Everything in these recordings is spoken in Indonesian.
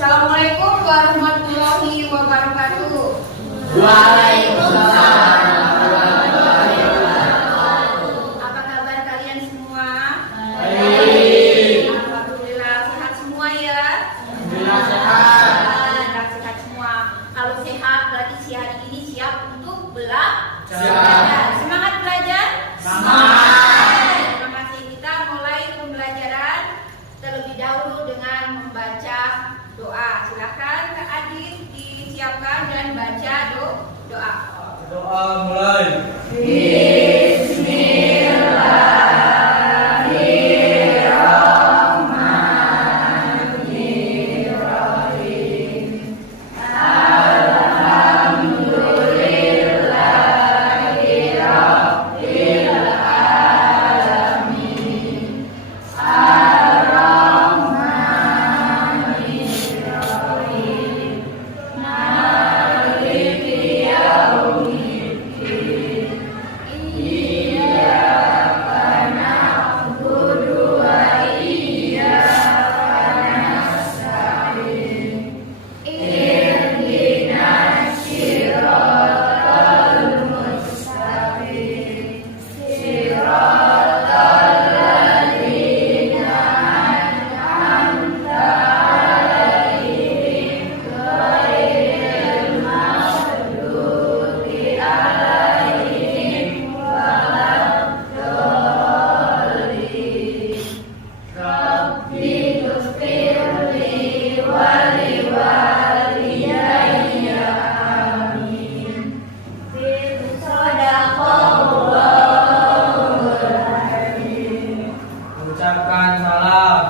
Assalamualaikum warahmatullahi wabarakatuh. Waalaikumsalam. Apa kabar kalian semua? Baik. Alhamdulillah sehat semua ya. Alhamdulillah sehat. Sehat semua. Kalau sehat berarti si hari ini siap untuk belajar. Siap. Semangat belajar. Semangat. Terima kasih. Kita mulai pembelajaran terlebih dahulu dengan membaca doa. Silakan Kak Adit disiapkan dan baca doa. Doa mulai. Ucapkan salam.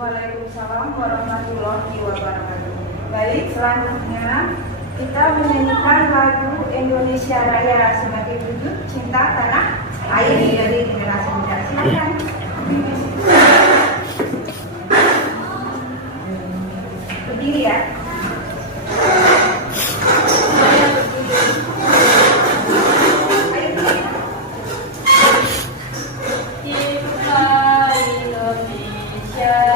Waalaikumsalam warahmatullahi wabarakatuh. Baik, selanjutnya kita menyanyikan lagu Indonesia Raya sebagai wujud cinta tanah air dari generasi muda. Silakan. Berdiri ya. Hiduplah Indonesia.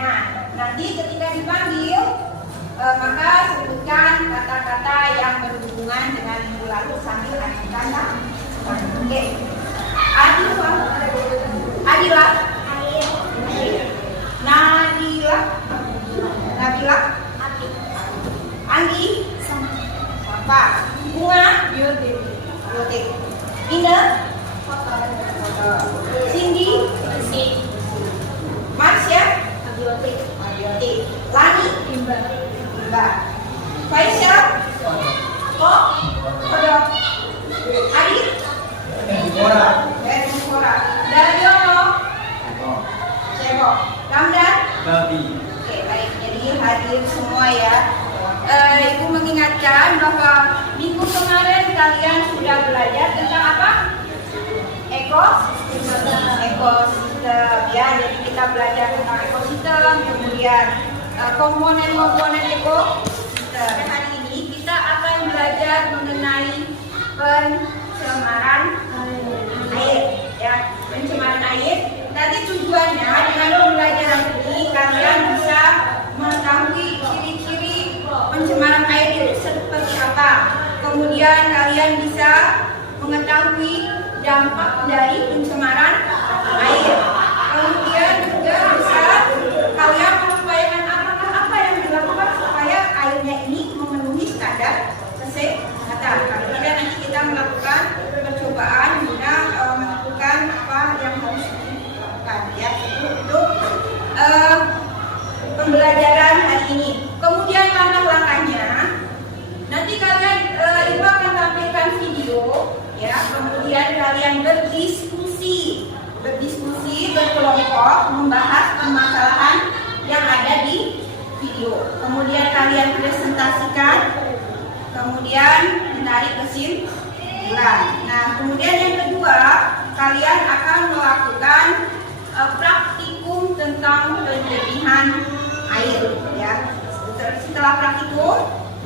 Nah, nanti ketika dipanggil, maka sebutkan kata-kata yang berhubungan dengan minggu lalu sambil ajukan tangan. Oke. Adila. Nabila. Anggi. Sampah. Bunga. Biotik. Ina. Cindy. Marsha. Abiotik. Lani. Imba. Faisal. Kok. Kodok. Adit. Menpora. Daryono. Cebok. Ramdan. Babi. Oke, baik. Jadi hadir semua ya. Ibu mengingatkan bahwa minggu kemarin kalian sudah belajar tentang apa? Ekosistem ya. Jadi kita belajar tentang ekosistem, kemudian komponen-komponen ekosistem. Hari ini kita akan belajar mengenai pencemaran air ya. Pencemaran air. Nanti tujuannya dengan pembelajaran ini kalian bisa mengetahui ciri-ciri pencemaran air itu seperti apa. Kemudian kalian bisa mengetahui dampak dari pencemaran air. Kemudian juga bisa kalian mengupayakan apa yang dilakukan supaya airnya ini memenuhi standar kesehatan. Kalau tidak nanti kita melakukan percobaan guna menentukan apa yang harus dilakukan ya. Untuk pembelajaran hari ini. Kemudian langkah-langkahnya nanti kalian Ibu akan tampilkan video ya. Kemudian kalian berdiskusi berkelompok membahas permasalahan yang ada di video. Kemudian kalian presentasikan, kemudian menarik kesimpulan. Nah, kemudian yang kedua, kalian akan melakukan praktikum tentang penjernihan air ya. Setelah praktikum,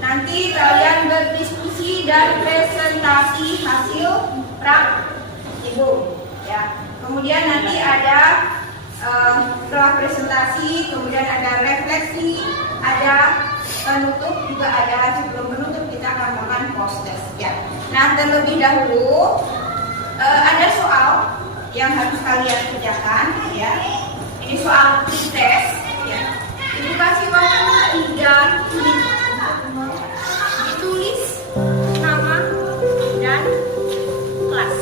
nanti kalian berdiskusi dan presentasi hasil praktikum ya. Kemudian nanti ada setelah presentasi, kemudian ada refleksi, ada penutup, juga ada sebelum penutup kita akan melakukan post test ya. Nah, terlebih dahulu ada soal yang harus kalian kerjakan ya. Ini soal tes ya. Ibu kasih waktu 3 menit. Ditulis nama dan kelas.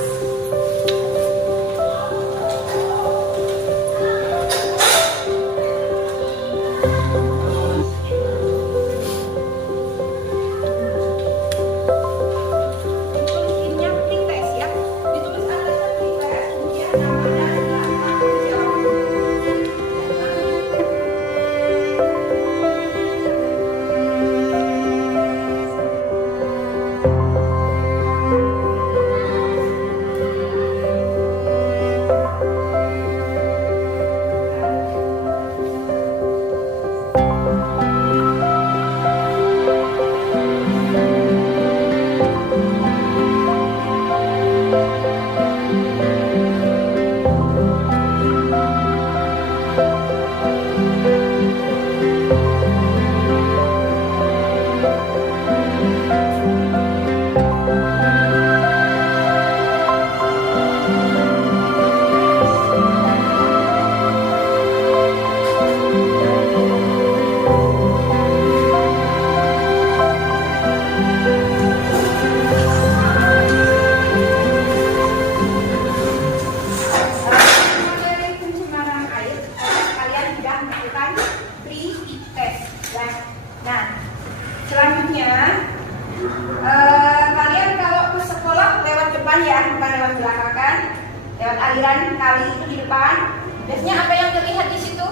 Aliran kali itu di depan. Biasanya apa yang terlihat di situ?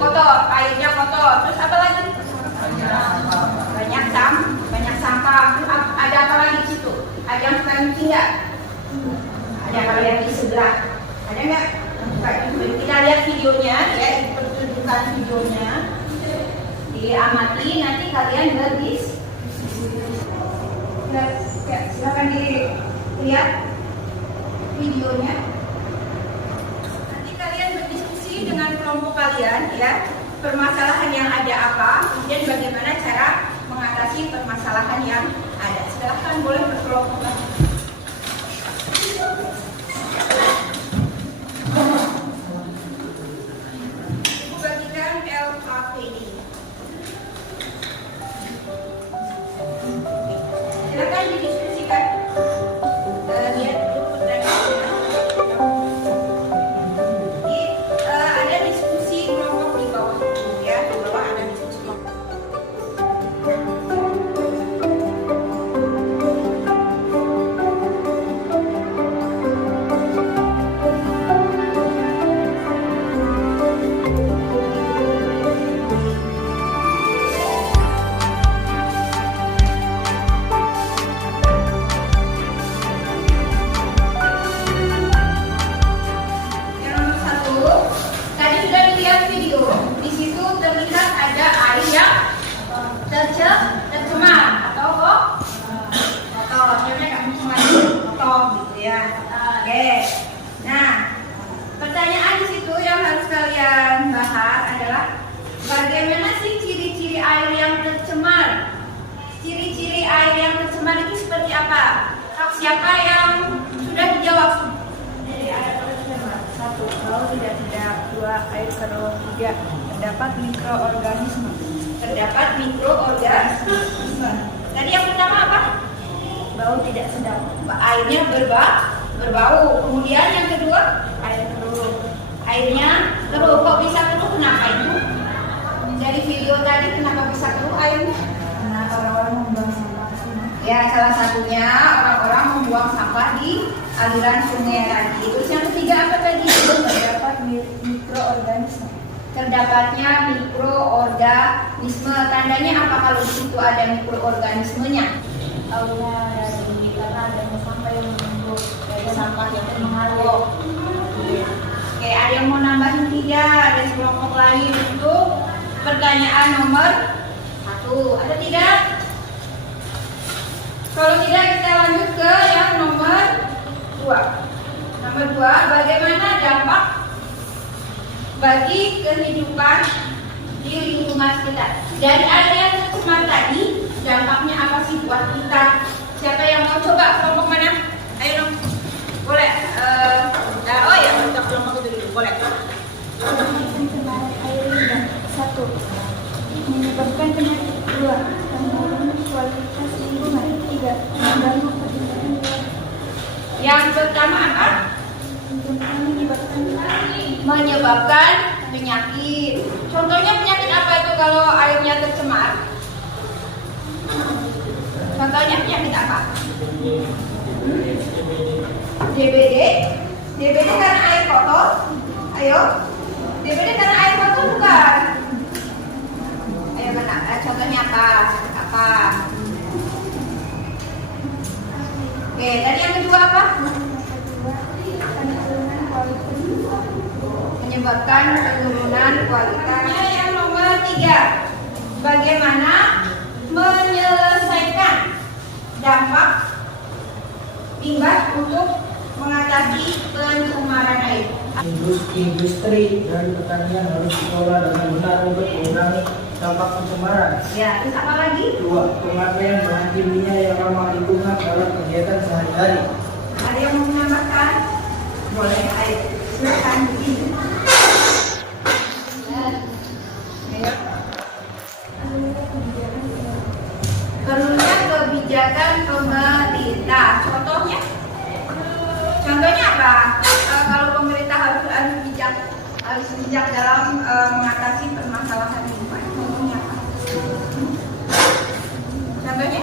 Kotor, airnya kotor. Terus apa lagi? Banyak sampah. Ada apa lagi di situ? Ada yang suka nyuci nggak? Ada kalau yang di sebelah. Ada nggak? Kita lihat videonya ya, pertunjukan videonya. Diamati, nanti kalian berdiskusi. Ya, silakan dilihat videonya. Nanti kalian berdiskusi dengan kelompok kalian ya. permasalahan yang ada apa, kemudian bagaimana cara mengatasi permasalahan yang ada. Silahkan boleh berkelompok. Bagikan LKPD. Silakan didiskusikan. Lihat dulu pertanyaannya. Ada diskusi kelompok di bawah ya, di bawah ada diskusi kelompok. Yang nomor satu, tadi sudah dilihat video. Di situ terlihat ada air yang tercemar atau kotor. Siapa kamu semuanya kotor gitu ya. Oke. Nah, pertanyaan di situ yang harus kalian bahas adalah bagaimana sih ciri-ciri air yang tercemar? Ciri-ciri air yang tercemar itu seperti apa? Siapa yang sudah dijawab? Dari air tercemar. 1. Bau tidak sedap. 2. Air keruh. 3. Terdapat mikroorganisme. Terdapat mikroorganisme. Tadi yang pertama apa? Bau tidak sedap. Airnya berbau. Kemudian yang kedua, Air keruh. airnya keruh. Kok bisa keruh? Kenapa itu? Dari video tadi kenapa bisa keruh airnya? Karena orang-orang membuang sampah ke sini. Ya, salah satunya orang-orang membuang sampah di aliran sungai tadi. Terus yang ketiga apa tadi? Terdapat mikroorganisme. Terdapatnya mikroorganisme. Tandanya apa kalau di situ ada mikroorganismenya? Baunya dari karena adanya sampah yang menumpuk. Dari sampah yang mengalir. Oke, ada yang mau nambahin tidak? Ada kelompok lain untuk pertanyaan nomor 1. Ada tidak? Kalau tidak kita lanjut ke yang nomor 2. Nomor 2, bagaimana dampak bagi kehidupan di lingkungan sekitar? Dari air yang tercemar tadi, dampaknya apa sih buat kita? Siapa yang mau coba? Kelompok mana? Ayo dong. Boleh. Oh ya, untuk kelompok itu dulu. Boleh. Pencemaran air limbah. 1. Menyebabkan penyakit. 2. Menurunkan kualitas lingkungan. 3. Mengganggu pertumbuhan hewan. Yang pertama apa? Menyebabkan penyakit. Contohnya penyakit apa itu kalau airnya tercemar? Contohnya penyakit apa? DBD. DBD karena air kotor. Ayo. DBD karena air kotor bukan? Ayo mana? Contohnya apa? Apa? Oke, tadi yang kedua apa? Menyebabkan penurunan kualitasnya. Yang nomor 3, bagaimana menyelesaikan dampak limbah untuk mengatasi pencemaran air. Industri dan pertanian harus dikelola dengan benar untuk mengurangi dampak pencemaran. Ya, terus apa lagi? 2. Pemakaian bahan kimia yang ramah lingkungan dalam kegiatan sehari-hari. Ada yang mau menambahkan? Boleh, ayo. Silakan begini. Perlunya kebijakan pemerintah. Contohnya? Contohnya apa? Kalau pemerintah harus bijak dalam mengatasi permasalahan lingkungan. Contohnya apa? Contohnya?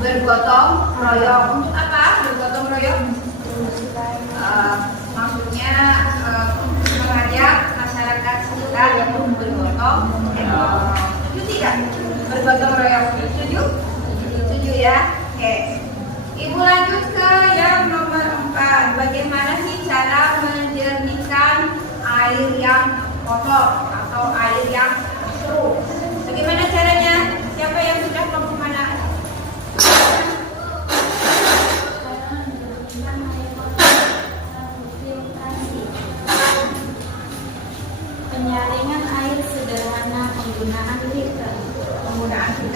Bergotong royong. Untuk apa? Bergotong royong? Maksudnya mengajak masyarakat sekitar untuk bergotong royong. Setuju tidak? Bergotong royong. Setuju? Setuju ya? Oke. Ibu lanjut ke yang nomor 4. Bagaimana sih cara menjernihkan air yang kotor atau air yang keruh? Bagaimana caranya? Siapa yang sudah kelompok mana?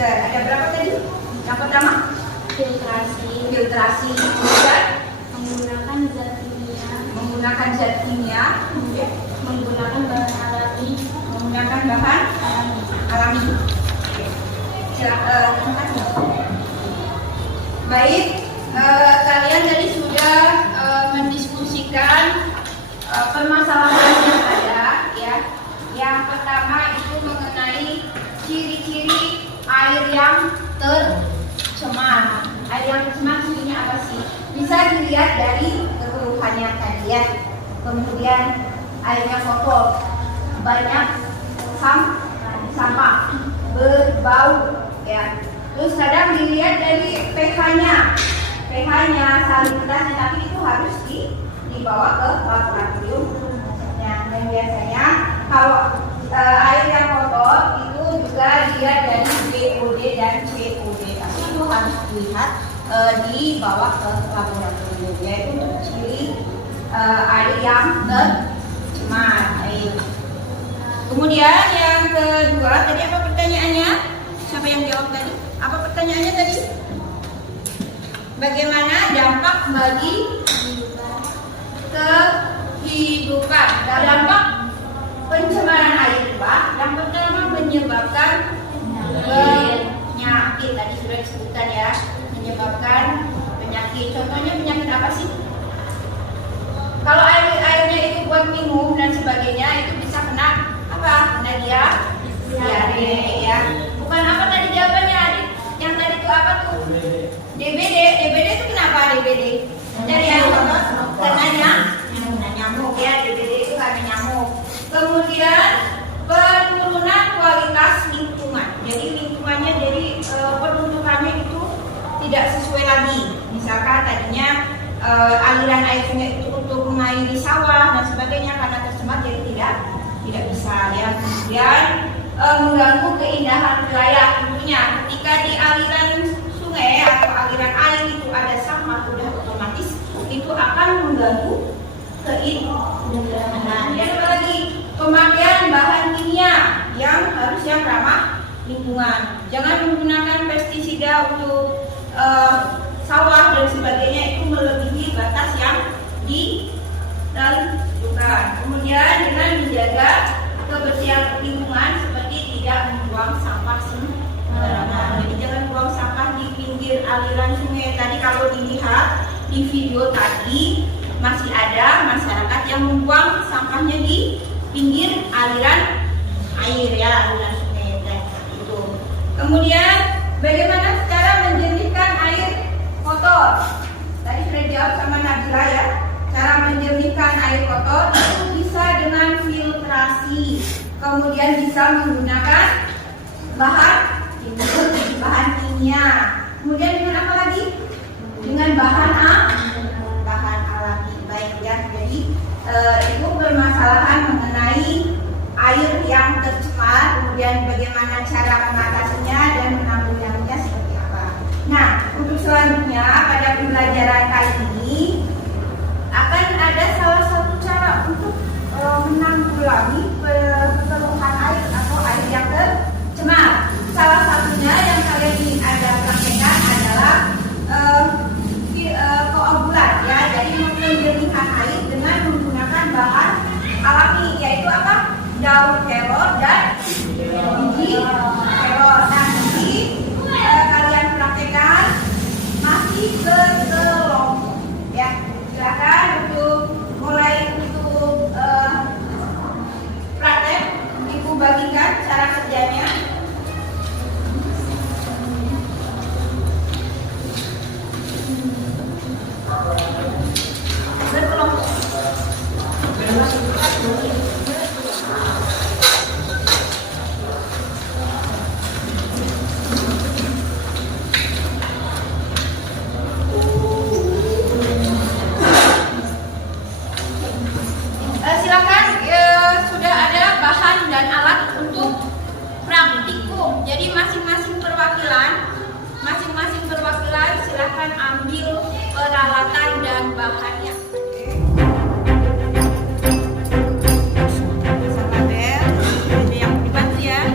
filter. Ada berapa tadi? Yang pertama filtrasi, kemudian menggunakan zat kimia, menggunakan zat kimia, menggunakan bahan alami, menggunakan bahan alami. Terima kasih. Baik, kalian tadi sudah mendiskusikan permasalahan yang ada, ya. Yang pertama itu mengenai ciri-ciri air yang tercemar. Air yang tercemar cirinya apa sih? Bisa dilihat dari keluhannya tadi ya. Kemudian airnya kotor, banyak sampah, berbau, ya. Terus kadang dilihat dari pH-nya, salinitasnya, tapi itu harus dibawa ke laboratorium. Dan biasanya kalau air yang kotor itu juga dilihat dari BOD dan COD, tapi itu harus dilihat dibawa ke laboratorium, yaitu untuk ciri air yang tercemar. Kemudian yang kedua, tadi apa pertanyaannya? Siapa yang jawab tadi? Apa pertanyaannya tadi? Bagaimana dampak bagi kehidupan? Dampak pencemaran air limbah yang pertama menyebabkan penyakit. Tadi sudah disebutkan ya, menyebabkan penyakit. Contohnya penyakit apa sih? Kalau airnya itu buat minum dan sebagainya, itu bisa kena apa? Kena diare ya. Bukan apa tadi jawabannya adik? Yang tadi itu apa tuh? DBD. DBD itu kenapa DBD? Dari air kotor? Karena nyamuk ya. DBD itu karena nyamuk. Kemudian penurunan kualitas lingkungan. Jadi lingkungannya, jadi peruntukannya itu tidak sesuai lagi. Misalkan tadinya aliran air sungai itu untuk mengairi sawah dan sebagainya, karena tercemar jadi tidak bisa ya. Kemudian mengganggu keindahan wilayah. Tentunya ketika di aliran sungai atau aliran air itu ada sampah, sudah otomatis itu akan mengganggu keindahan. Dan apa lagi? Pemakaian bahan kimia yang harusnya ramah lingkungan. Jangan menggunakan pestisida untuk sawah dan sebagainya, itu melebihi batas yang ditentukan. Kemudian dengan menjaga kebersihan lingkungan seperti tidak membuang sampah sembarangan. Jadi jangan buang sampah di pinggir aliran sungai. Tadi kalau dilihat di video tadi, masih ada masyarakat yang membuang sampahnya di pinggir aliran air ya, aliran sungai itu. Kemudian bagaimana cara menjernihkan air kotor? Tadi sudah dijawab sama Nabila ya. Cara menjernihkan air kotor itu bisa dengan filtrasi. Kemudian bisa menggunakan bahan kimia. Kemudian dengan apa lagi? Dengan bahan alami. Baik ya. Jadi itu permasalahan mengenai air yang tercemar, kemudian bagaimana cara mengatasinya dan menanggulanginya seperti apa. Nah, untuk selanjutnya pada pembelajaran kali ini akan ada salah satu cara untuk menanggulangi kekeruhan air atau air yang tercemar. Salah satunya yang kalian ingin ada praktekkan adalah koagulat ya. Jadi menjernihkan air dengan menggunakan bahan alami, yaitu apa? Daun kelor dan biji kelor. Nah, ini kalian praktekkan masih berkelompok ya. Silakan untuk mulai untuk praktek, ibu bagikan cara kerjanya. Berkelompok. Silakan, sudah ada bahan dan alat untuk praktikum. Jadi masing-masing perwakilan silakan ambil peralatan dan bahannya. Sama Bel, ada yang dibantu ya.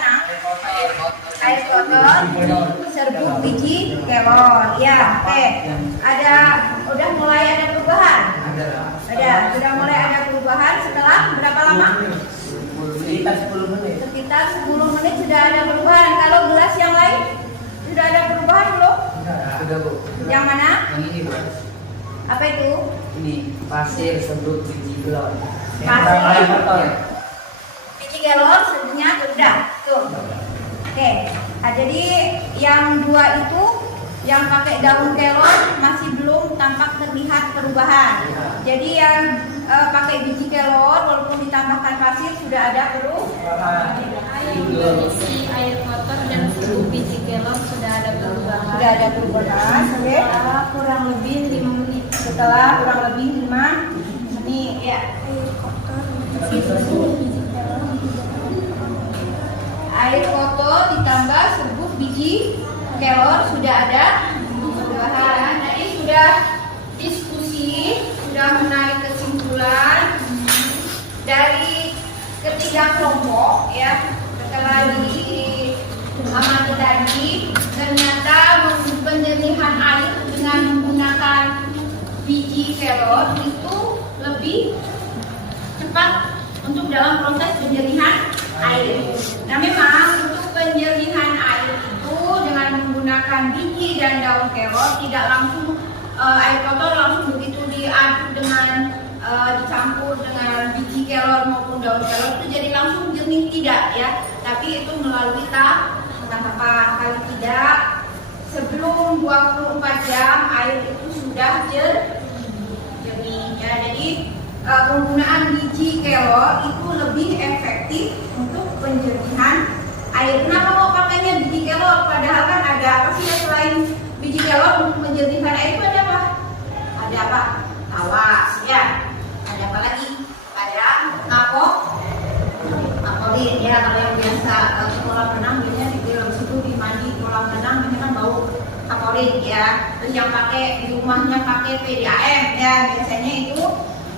Nah? Air kotor, serbuk biji kelor. Ya, oke. Udah mulai ada perubahan. Sudah mulai ada perubahan setelah berapa lama? Sekitar 10 menit. Sekitar 10 menit sudah ada perubahan. Kalau gelas yang lain sudah ada perubahan belum? Sudah, Bu. Yang mana? Yang ini, Bu. Apa itu? Ini pasir serbuk biji kelor. Pasir. Air kotor. Biji kelor serbuknya sudah. Tuh. Oke. Nah, jadi yang dua itu yang pakai daun kelor masih belum tampak terlihat perubahan. Jadi yang pakai biji kelor walaupun ditambahkan pasir sudah ada perubahan. Air berisi air kotor dan serbuk biji kelor sudah ada perubahan. Sudah ada perubahan. Oke. Setelah kurang lebih 5 menit. Setelah kurang lebih 5 menit ya. Air kotor dan serbuk biji kelor. Air kotor ditambah serbuk biji kelor sudah ada perubahan. Jadi sudah diskusi, sudah menarik kesimpulan dari ketiga kelompok ya. Setelah diamati tadi, ternyata penyernihan air dengan menggunakan biji kelor itu lebih cepat untuk dalam proses penyernihan air. Nah, memang untuk penyernihan air itu dengan menggunakan biji dan daun kelor tidak langsung air kotor langsung begitu diaduk dengan dicampur dengan biji kelor maupun daun kelor itu jadi langsung jernih, tidak ya, tapi itu melalui tahapan. Kali tidak, sebelum 24 jam air itu sudah jernih ya. Jadi penggunaan biji kelor itu lebih efektif untuk penjernihan air. Kenapa mau pakainya biji kelor? Padahal kan ada apa sih ya selain biji kelor untuk menjernihkan air itu ada apa? Ada apa? Tawas ya. Ada apa lagi? Ada napolin ya. Kalau yang biasa ke kolam renang biasanya di situ di mandi kolam renang ini kan bau napolin ya. Terus yang pakai di rumahnya pakai PDAM ya, biasanya itu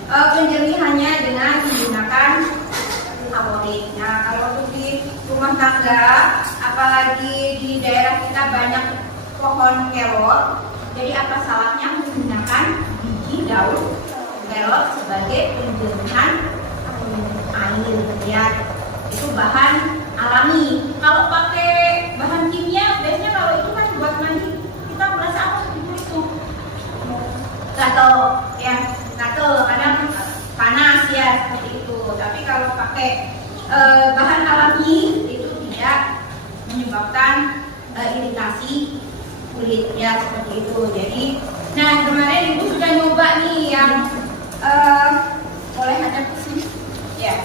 penjernihannya dengan menggunakan napolin. Nah, kalau untuk di rumah tangga, apalagi di daerah kita banyak pohon kelor, jadi apa salahnya menggunakan biji daun kelor sebagai penjernihan air ya. Itu bahan alami. Kalau pakai bahan kimia, biasanya kalau itu kan buat mandi, kita merasa apa itu? Gatel ya, gatel kadang panas ya seperti itu. Tapi kalau pakai bahan alami itu tidak menyebabkan iritasi kulit ya seperti itu. Jadi, nah kemarin ibu sudah nyoba nih yang boleh ada di sini ya.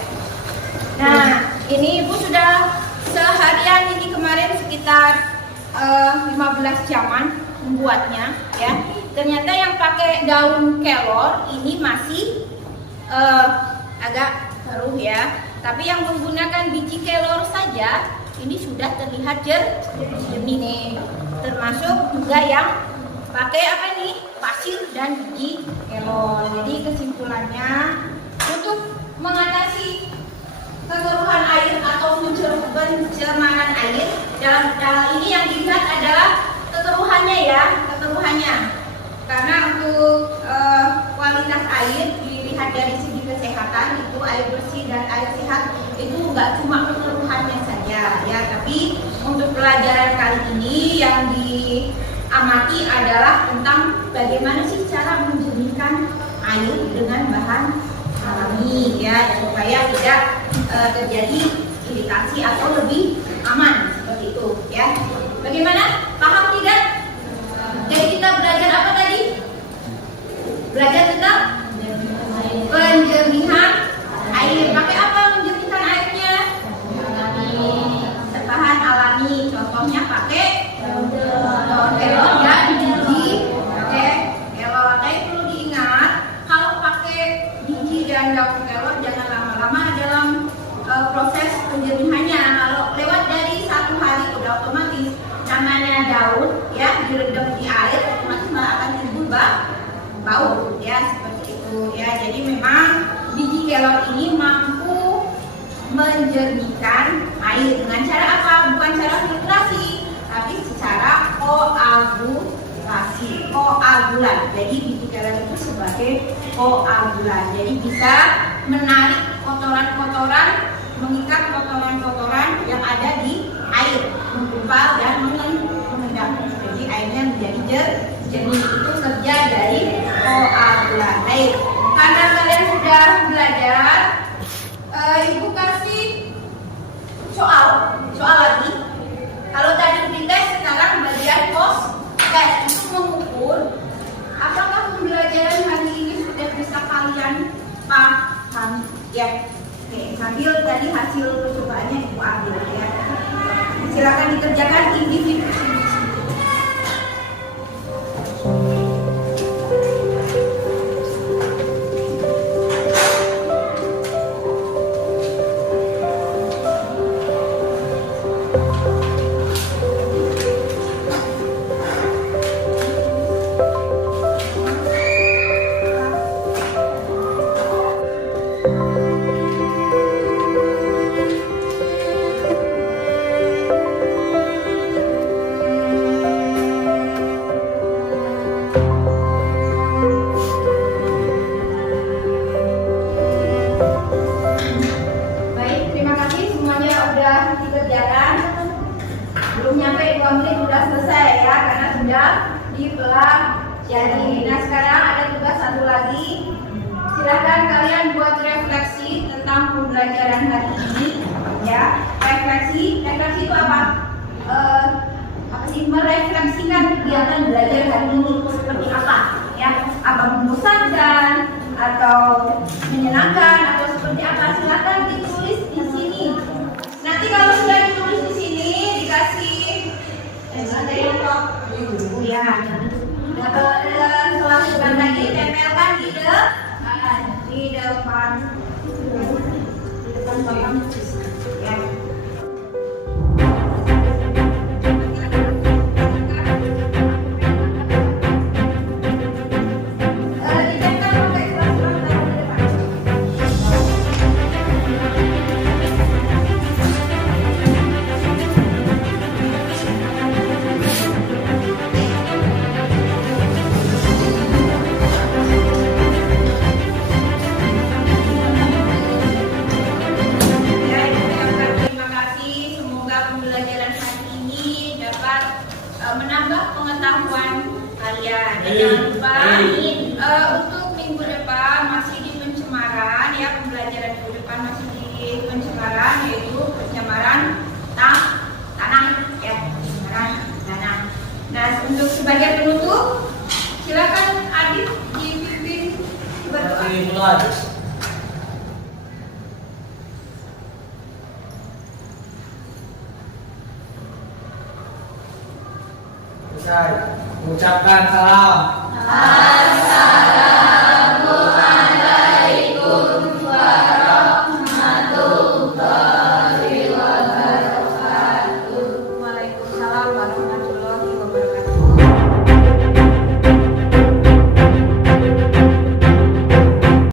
Nah ini ibu sudah seharian ini kemarin sekitar 15 jaman membuatnya ya. Ternyata yang pakai daun kelor ini masih agak keruh ya. Tapi yang menggunakan biji kelor saja ini sudah terlihat jernih nih. Termasuk juga yang pakai apa nih? Pasir dan biji kelor. Jadi kesimpulannya untuk mengatasi kekeruhan air atau pencemaran air, dalam hal ini yang dilihat adalah kekeruhannya ya, kekeruhannya. Karena untuk kualitas air dilihat dari segi kesehatan itu air bersih dan air sehat itu nggak cuma kekeruhannya saja ya, tapi untuk pelajaran kali ini yang diamati adalah tentang bagaimana sih cara menjernihkan air dengan bahan alami ya, supaya tidak terjadi iritasi atau lebih aman seperti itu ya. Bagaimana? Paham tidak? Jadi kita belajar apa tadi? Belajar tentang penjernihan air. Pakai apa menjernihkan airnya? Bahan alami. Contohnya pakai daun kelor dan biji kelor. Tapi perlu diingat kalau pakai biji dan daun kelor jangan lama-lama dalam proses penjernihannya. Kalau lewat dari 1 hari udah otomatis namanya daun ya direndam di air otomatis akan timbul bau ya seperti itu ya. Jadi memang biji kelor ini mampu menjernihkan air dengan cara koagulan. Jadi biji kelor itu sebagai koagulan. Jadi bisa menarik kotoran-kotoran, mengikat kotoran-kotoran yang ada di air, menggumpal dan mengendap. Jadi airnya menjadi jernih. Itu kerja dari koagulan. Baik, karena kalian sudah belajar, Ibu kasih soal lagi. Kalau tadi dites, sekarang bagian tes untuk mengukur apakah pembelajaran hari ini sudah bisa kalian paham ya. Oke, sambil tadi hasil percobaannya Ibu ambil ya. Silakan dikerjakan individu. Belum nyampe 2 menit sudah selesai ya, karena sudah dipelajari. Nah, sekarang ada tugas satu lagi. Silahkan kalian buat refleksi tentang pembelajaran hari ini ya. Refleksi itu apa? Merefleksikan kegiatan belajar hari ini seperti apa ya? Apa membosankan atau menyenangkan atau seperti apa? Silahkan ditulis di sini. Nanti kalau sudah ditulis di sini dikasih ya. Selanjutnya lagi tempelkan di depan papan ya. Menambah pengetahuan kalian. Jangan lupa untuk minggu depan masih di pencemaran ya, pembelajaran minggu depan masih di pencemaran, yaitu pencemaran tanah ya, pencemaran tanah. Nah, untuk sebagai penutup silakan Adit dipimpin berdoa. Saya mengucapkan salam.